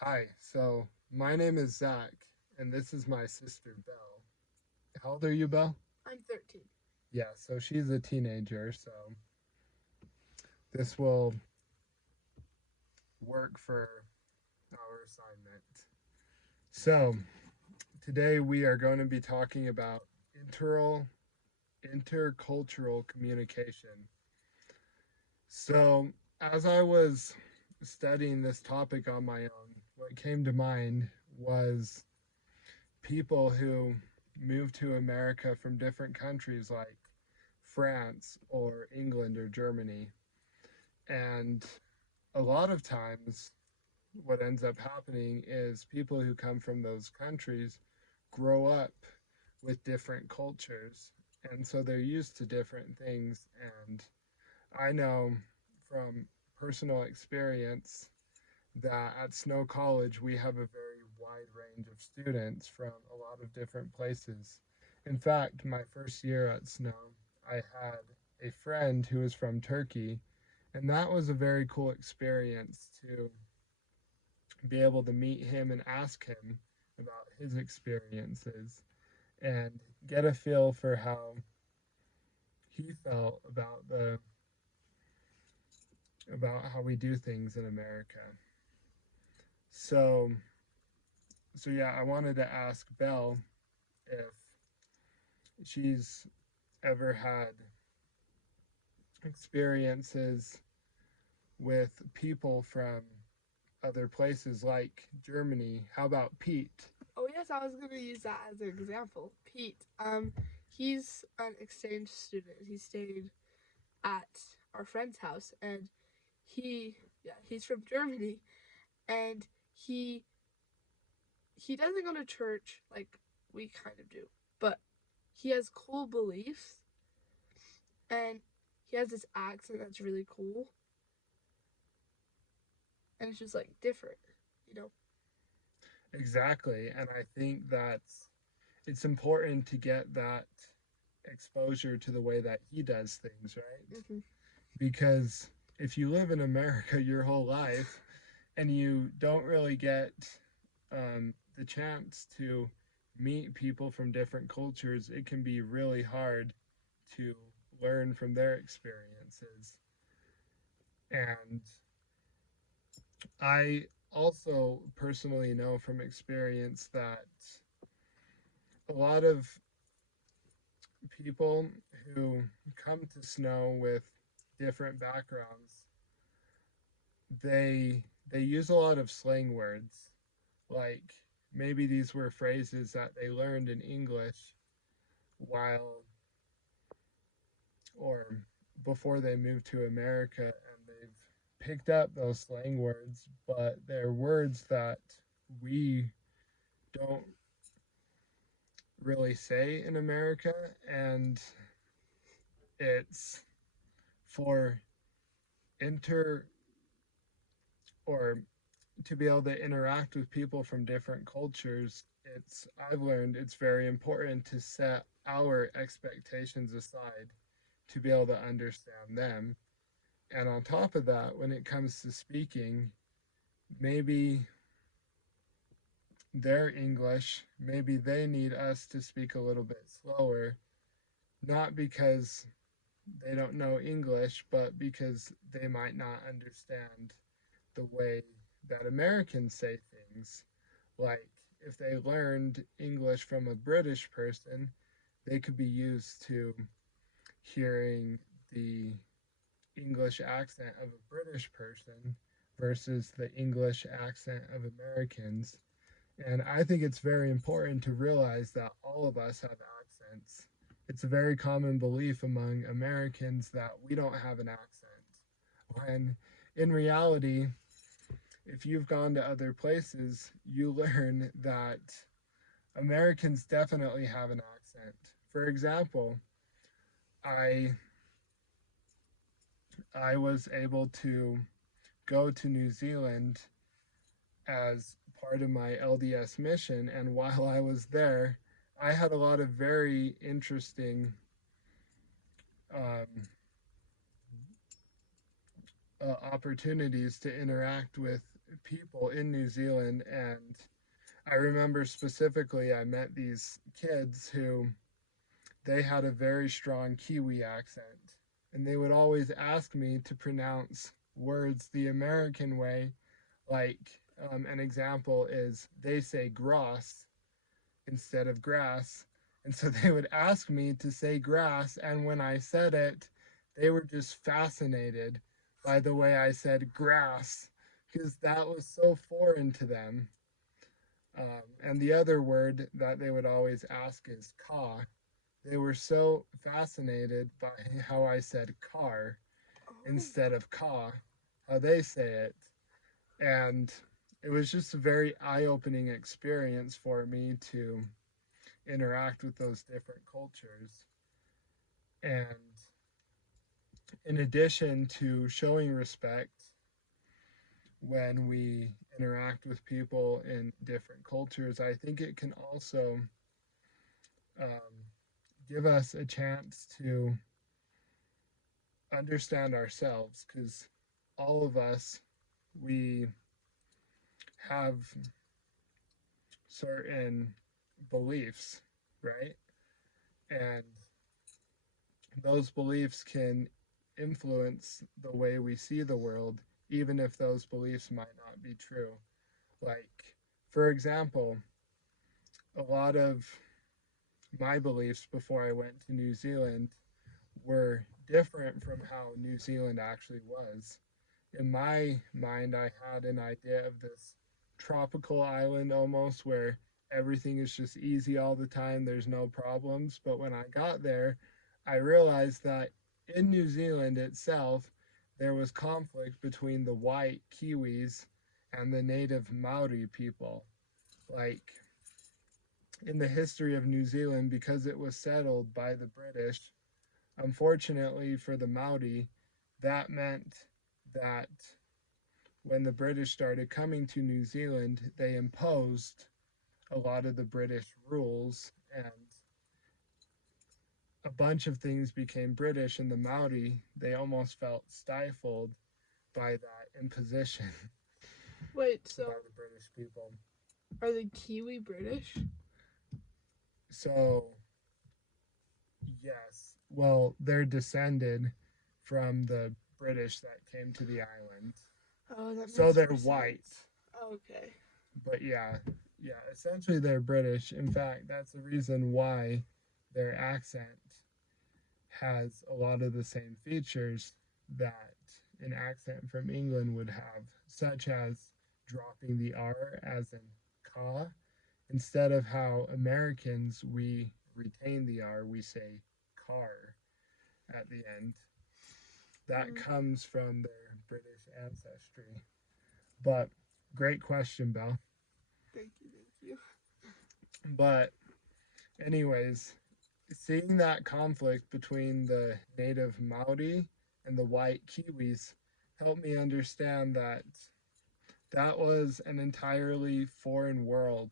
Hi, so my name is Zach, and this is my sister Belle. How old are you, Belle? I'm 13. Yeah, so she's a teenager, so this will work for our assignment. So, today we are going to be talking about interal, intercultural communication. So, as I was studying this topic on my own, what came to mind was people who moved to America from different countries like France or England or Germany. And a lot of times, what ends up happening is people who come from those countries grow up with different cultures. And so they're used to different things. And I know from personal experience that at Snow College, we have a very wide range of students from a lot of different places. In fact, my first year at Snow, I had a friend who was from Turkey, and that was a very cool experience to be able to meet him and ask him about his experiences and get a feel for how he felt about how we do things in America. So so yeah, I wanted to ask Belle if she's ever had experiences with people from other places like Germany. How about Pete? Oh yes, I was gonna use that as an example. Pete, he's an exchange student. He stayed at our friend's house, and he's from Germany, and he he doesn't go to church like we kind of do, but he has cool beliefs, and he has this accent that's really cool, and it's just like different, you know. Exactly. And I think that it's important to get that exposure to the way that he does things, right? Hmm. Because if you live in America your whole life and you don't really get the chance to meet people from different cultures, it can be really hard to learn from their experiences. And I also personally know from experience that a lot of people who come to Snow with different backgrounds, they use a lot of slang words. Like maybe these were phrases that they learned in English while or before they moved to America, and they've picked up those slang words, but they're words that we don't really say in America, and it's for inter or to be able to interact with people from different cultures. It's I've learned it's very important to set our expectations aside to be able to understand them. And on top of that, when it comes to speaking, maybe their English, maybe they need us to speak a little bit slower, not because they don't know English, but because they might not understand the way that Americans say things. Like if they learned English from a British person, they could be used to hearing the English accent of a British person versus the English accent of Americans. And I think it's very important to realize that all of us have accents. It's a very common belief among Americans that we don't have an accent. When in reality, if you've gone to other places, you learn that Americans definitely have an accent. For example, I I was able to go to New Zealand as part of my LDS mission. And while I was there, I had a lot of very interesting um, opportunities to interact with people in New Zealand, and I remember specifically I met these kids who they had a very strong Kiwi accent, and they would always ask me to pronounce words the American way. Like an example is they say grass instead of grass. And so they would ask me to say grass, and when I said it, they were just fascinated by the way I said grass because that was so foreign to them. And the other word that they would always ask is ka. They were so fascinated by how I said car Oh, instead of ka, how they say it. And it was just a very eye opening experience for me to interact with those different cultures. And in addition to showing respect when we interact with people in different cultures, I think it can also um, give us a chance to understand ourselves because all of us, we have certain beliefs, right? And those beliefs can influence the way we see the world, even if those beliefs might not be true. Like, for example, a lot of my beliefs before I went to New Zealand were different from how New Zealand actually was. In my mind, I had an idea of this tropical island almost where everything is just easy all the time, there's no problems. But when I got there, I realized that in New Zealand itself, there was conflict between the white Kiwis and the native Maori people. Like in the history of New Zealand, because it was settled by the British, unfortunately for the Maori, that meant that when the British started coming to New Zealand, they imposed a lot of the British rules, and a bunch of things became British, and the Maori, they almost felt stifled by that imposition wait, by so the British people. are the Kiwi British? So, yes, well, they're descended from the British that came to the island. Oh, that So makes they're more white. sense. Okay. But yeah, essentially they're British. In fact, that's the reason why their accent has a lot of the same features that an accent from England would have, such as dropping the R as in ka. Instead of how Americans we retain the R, we say car at the end. That Mm, comes from their British ancestry. But great question, Belle. thank you, thank you. But anyways, seeing that conflict between the native Maori and the white Kiwis helped me understand that that was an entirely foreign world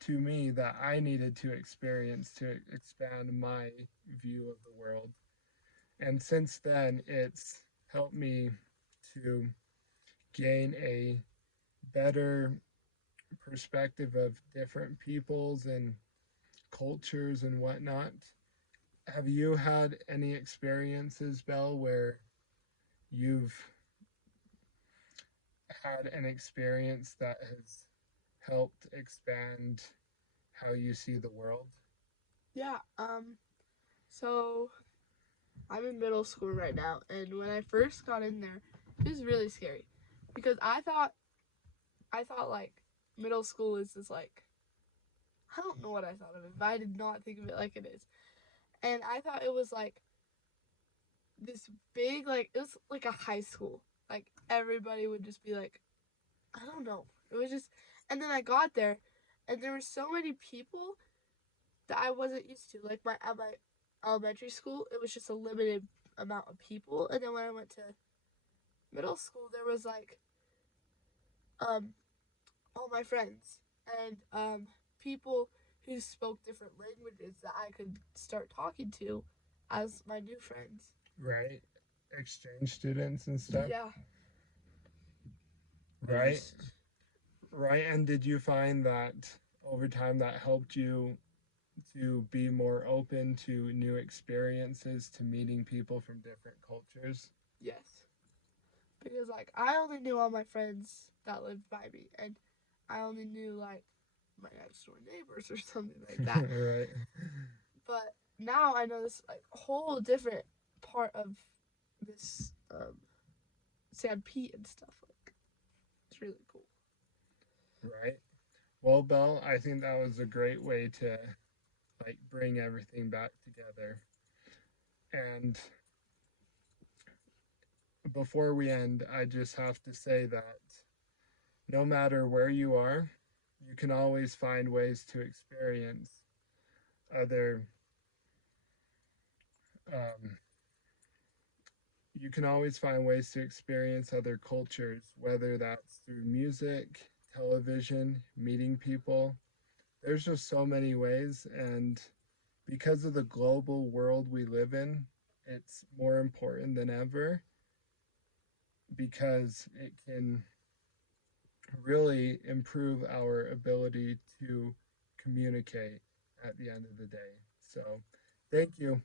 to me that I needed to experience to expand my view of the world. And since then, it's helped me to gain a better perspective of different peoples and cultures and whatnot. Have you had any experiences, Belle, where you've had an experience that has helped expand how you see the world? Yeah, so I'm in middle school right now, and when I first got in there, it was really scary because I thought like middle school is just like I don't know what I thought of it, but I did not think of it like it is. And I thought it was like this big, like it was like a high school. Like everybody would just be like, I don't know. It was just, and then I got there, and there were so many people that I wasn't used to. Like my at my elementary school, it was just a limited amount of people, and then when I went to middle school, there was like um all my friends and people who spoke different languages that I could start talking to as my new friends. Right? Exchange students and stuff? Yeah. I Right. just Right. And did you find that over time that helped you to be more open to new experiences, to meeting people from different cultures? yes, because like I only knew all my friends that lived by me, and I only knew like my next door neighbors or something like that. Right. But now I know this like whole different part of this San Pete and stuff. Like it's really cool. Right. Well, Belle, I think that was a great way to like bring everything back together. And before we end, I just have to say that no matter where you are, you can always find ways to experience other um, you can always find ways to experience other cultures, whether that's through music, television, meeting people. There's just so many ways, and because of the global world we live in, it's more important than ever because it can really improve our ability to communicate at the end of the day. So, thank you.